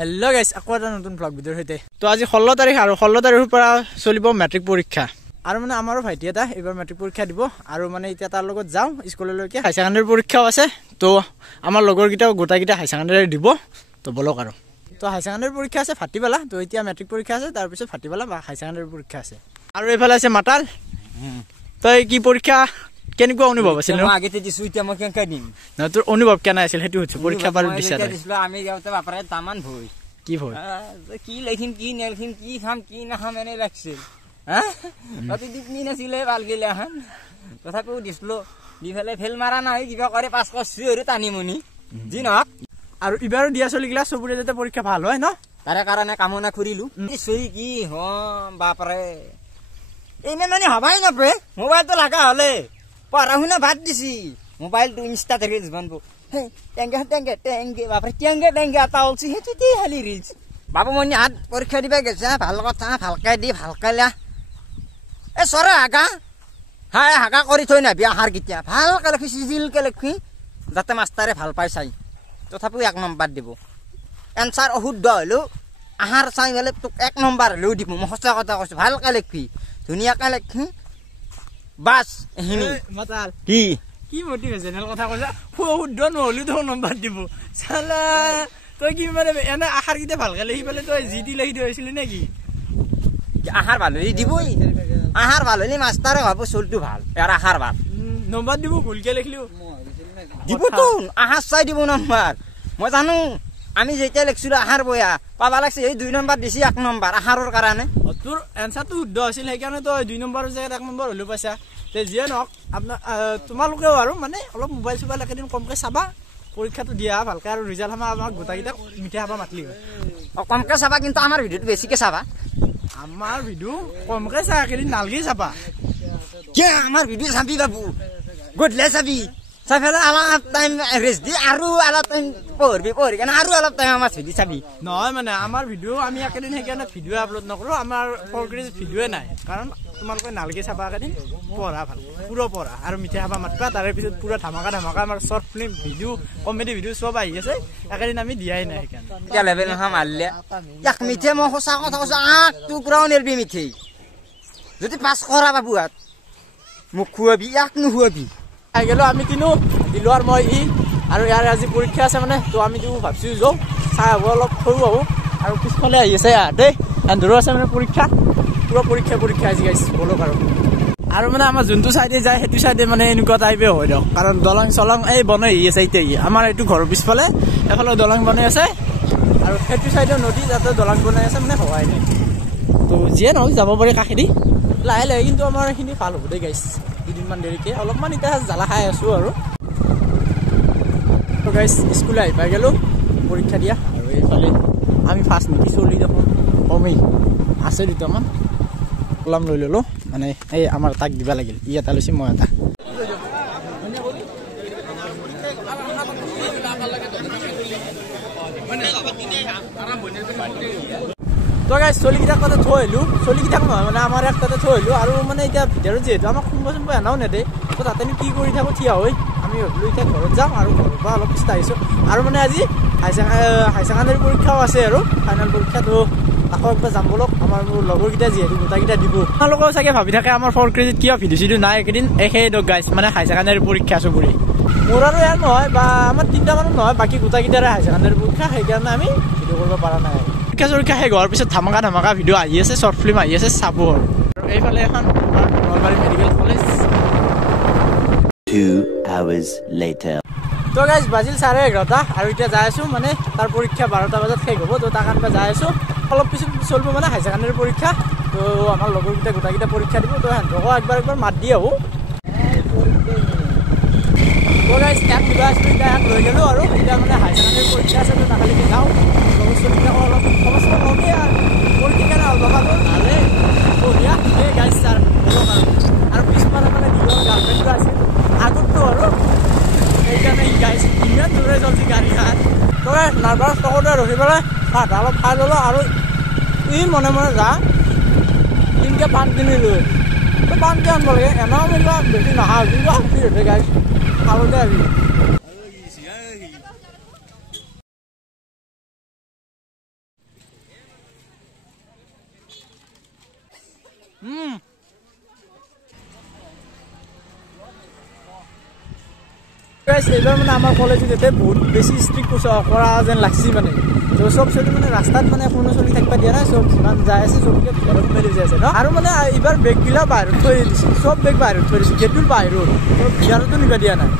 hello guys আকৌ এটা নতুন ব্লগ ভিডিওৰ সৈতে তো আজি 16 তাৰিখ আৰু 16 তাৰিখৰ পৰা চলিব মেট্ৰিক পৰীক্ষা আৰু মানে আমাৰো ভাইটি এটা এবাৰ মেট্ৰিক পৰীক্ষা দিব আৰু মানে এতিয়া তাৰ লগত যাও স্কুললৈকে হাই সেকেন্ডাৰী পৰীক্ষাও আছে তো আমাৰ লগৰ গিটাও গোটাগিটা হাই সেকেন্ডাৰী দিব তো বলক আৰু তো হাই সেকেন্ডাৰী পৰীক্ষা আছে ফাটিবালা তো এতিয়া মেট্ৰিক পৰীক্ষা আছে তাৰ পিছত ফাটিবালা বা হাই সেকেন্ডাৰী পৰীক্ষা আছে আৰু এফালে আছে মাতাল তই কি পৰীক্ষা কেনেকুৱা অনুভৱ আছিল মই আগতে দিছো এতিয়া মই কেনকা দিম না তোৰ অনুভৱ কেনে আছিল হেতু হচ্ছে পৰীক্ষা পাৰ দিছা দিছিলো আমি গাওতে বাপৰে তামান ভই কি ভই কি লেখিম কি নেলখিম কি খাম কি না খাম এনে লাগছিল হ্যাঁ অতি দিপনি নাছিলে ভাল গিলা হান তথাপিও দিছলো দিফালে ফেল মাৰা নাই কিবা কৰে পাস কৰছি আৰু টানিমনি জি নক আৰু ইবাৰো দিয়া চলি গিলা সবুৰে যাতে পৰীক্ষা ভাল হয় ন তাৰে কাৰণে কামনা কৰিলো সই কি হ বাপৰে এনে মানে হবাই নপে মোবাইলটো লাগা হলে পঢ়া শুনা বাদ দিছি মোবাইলটো ইনষ্টাত ৰিলছ বনবো হে টেংগে বাপৰে টেংগে এটা অলছি হেতুতি হালি ৰিলছ বাবু মনি হাত পৰীক্ষা দিবা গেছে ভাল কথা ভালকে দি ভালকে লা এ সৰা আগা হাই হাগা কৰি থৈ না বিয়া হাৰ গিতিয়া ভালকে লিখি সিজিলকে লিখি যাতে মাষ্টাৰে ভাল পাই চাই তথাপিও 1 নম্বৰ দিব এনসাৰ অশুদ্ধ হলো আহাৰ চাই গলে তোক 1 নম্বৰ লৈ দিব মই সঁচা কথা কৈছো ভালকে লিখি ধুনিয়াকে লিখি বাস এহিনি মাতাল কি মোটিভেশনাল কথা কৈছা শুদ্ধ নহলি তো নম্বৰ দিব সালা তই কি মানে এনে আহার গিতে ভালকে লিখি পেলে তই জিডি লিখি দিছিল নেকি আহার ভালো দিবই আহার ভালো হলে মাস্টারে ভাবো চলটো ভাল আর আহার ভাল নম্বৰ দিব ভুলকে লিখলিও দিব তো আহাৰ চাই দিব নম্বৰ মই জানো আমি যেটা লিখছিলো আহাৰ বয়া পাবা লাগছে এই 2 নম্বৰ দিছি 1 নম্বৰ আহাৰৰ কাৰণে তোৰ এনসাৰটো শুদ্ধ আছিল সেইকাৰণে তই 2 নম্বৰৰ জায়গাত 1 নম্বৰ হলো পাইছা তে জিয়ে নক আপনা তোমালোকেও আৰু মানে অলপ মোবাইল সুবাইল একেদিন কমকে চাবা পৰীক্ষাটো দিয়া ভালকে আৰু ৰিজাল্ট আমাৰ আমাক গোটাগিটা মিঠা হাবা মাতলি কমকে চাবা কিন্তু আমাৰ ভিডিওটো বেছিকে চাবা আমাৰ ভিডিও কমকে চাই একেদিন নালগে চাবা কে আমাৰ ভিডিও চাবি বাবু গডলে চাবি চাইফালে অলপ টাইম ৰেষ্ট দি আৰু অলপ টাইম পঢ়ি কেনে আৰু অলপ টাইম আমাৰ ভিডিও চাবি নহয় মানে আমাৰ ভিডিও আমি একেদিন সেইকাৰণে ভিডিও আপলোড নকৰো আমাৰ ফৰগ্ৰেজ ভিডিওয়ে নাই কাৰণ তোমালোকে নালগে চাবা একেদিন পঢ়া ভাল পুৰো পঢ়া আৰু মিঠা হাবা মাতবা তাৰে পিছত পুৰা ধামাকা আমাৰ short film video comedy video সব আহি আছে একেদিন আমি দিয়াই নাই সেইকাৰণে এতিয়া লেভেল নহয় মাৰলে এক মিঠে মই সঁচা কথা কৈছো 8 টুকুৰাও নেলবি মিঠে যদি পাস কৰা বাবুহাত মোক খুৱাবি এক নুখুৱাবি আই গেলো আমি কিনো দিলো আৰু মই আৰু ইয়াৰ আজি পৰীক্ষা আছে মানে তো আমি দিও ভাবছি যাও চাই হ'ব অলপ সৰু হ'ব আৰু পিছফালে আহি আছে দেই এন্দুৰো আছে মানে পৰীক্ষা পুৰো পৰীক্ষা আজি গাইছ বলো আৰু মানে আমাৰ যোনটো সাইডে যায় হেতু সাইডে মানে এনেকুৱা টাইপে হয় দিয়ক কাৰণ দলং চলং এই বনাই আছে এতিয়া আমাৰ এইটো ঘৰৰ পিছফালে এফালে দলং বনাই আছে আৰু হেতু সাইডে নদী যাতে দলং বনাই আছে মানে হোৱাই নাই তো যিয়ে নহয় যাব পাৰি কাষেদি লাহে লাহে কিন্তু আমাৰ এইখিনি ভাল হ'ব দেই গাইছ দুদিনমান দেৰিকে অলপমান এতিয়া জ্বালা খাই আছো আৰু তো গাইছ স্কুল আহি পাই গেলো পৰীক্ষা দিয়া আৰু এইফালে আমি ফাৰ্ষ্ট মিটি চলি দেখোন কমেই আছে দুটামান কলম লৈ ললো মানে এই আমাৰ তাক দিবা লাগিল ই এটা লৈছি মই এটা তো গাইছ চলিকিটাক তাতে থৈ আহিলো চলিকিটাক নহয় মানে আমাৰ এক তাতে থৈ আহিলো আৰু মানে এতিয়া ভিতৰত যিহেতু আমাক কোনোবা চোনবা এনাও নেদে তো তাতেনো কি কৰি থাকো থিয়া হৈ আমি ভাবিলো এতিয়া ঘৰত যাম আৰু ঘৰৰ পৰা অলপ পিছত আহিছো আৰু মানে আজি হাই সেকেন্ডাৰী পৰীক্ষাও আছে আৰু ফাইনেল পৰীক্ষাটো আকৌ একবাৰ যাম বলক আমাৰ লগৰকেইটা যিহেতু গোটাকেইটা দিব আপোনালোকেও চাগে ভাবি থাকে আমাৰ ফৰ ক্ৰেডিট কিয় ভিডিঅ' চিডিঅ' নাই একেদিন সেই দক গাইছ মানে হাই সেকেন্ডাৰী পৰীক্ষা আছো বুলি মোৰ আৰু ইয়াৰ নহয় বা আমাৰ 3টা মানুহ নহয় বাকী গোটাকেইটাৰে হাই সেকেন্ডাৰী পৰীক্ষা সেইকাৰণে আমি ভিডিঅ' কৰিব পৰা নাই পৰীক্ষা শেষ হোৱাৰ পিছত ধামাকা ভিডিঅ' আহি আছে শ্বৰ্ট ফিল্ম আহি আছে চাব আৰু এইফালে এখন Nalbari medical college 2 hours later তো গাইছ বাজিল 11:30 আৰু এতিয়া যাই আছো মানে তাৰ পৰীক্ষা 12টা বজাত শেষ হ'ব তো তাক আনবা যাই আছো অলপ পিছত চলব মানে হাই সেকেন্ডাৰী পৰীক্ষা তো আমাৰ লগৰকেইটা গোটাকেইটা পৰীক্ষা দিব তো হেঁতকো একবাৰ মাত দি আহো তো গাইছ এক দিবা আছো এতিয়া লৈ গেলো আৰু এতিয়া মানে হাই সেকেন্ডাৰী পৰীক্ষা আছে তো তাকালিকে যাওঁ লগৰ ছোৱালীবিলাকো অলপ সমস্যা কমে আৰু পৰীক্ষা কেনে হ'ল বাবাটো ভালে বঢ়িয়া এই গাইছ ছাৰ আৰু পিছফালে মানে নিজৰ গাৰ্লফ্ৰেণ্ডটো আছিল আগততো আৰু সেইকাৰণে গাইছ ইমান দূৰে চলছি গাড়ীখন তো নাৰ্ভাছ লগতে ৰখি পেলাই ভাত অলপ খাই ল'লো আৰু মনে যা তিনকে পান কিনিলো পানকে আনব লাগে এনাও মিলোৱা বেছি নহা কিন্তু গাইছ খালতে আহি গাইছ এইবাৰ মানে আমাৰ কলেজত ইয়াতে বহুত বেছি ষ্ট্ৰিক্ট কৰা যেন লাগছি মানে তো চব চলি মানে ৰাস্তাত মানে কোনো চলি থাকিব দিয়া নাই চব যিমান যাই আছে চবকে ভিতৰত মেলি যাই আছে ন আৰু মানে এইবাৰ বেগগিলা বাহিৰত থৈ দিছে চব বেগ বাহিৰত থৈ দিছে গেটটোৰ বাহিৰত ভিতৰতো নিব দিয়া নাই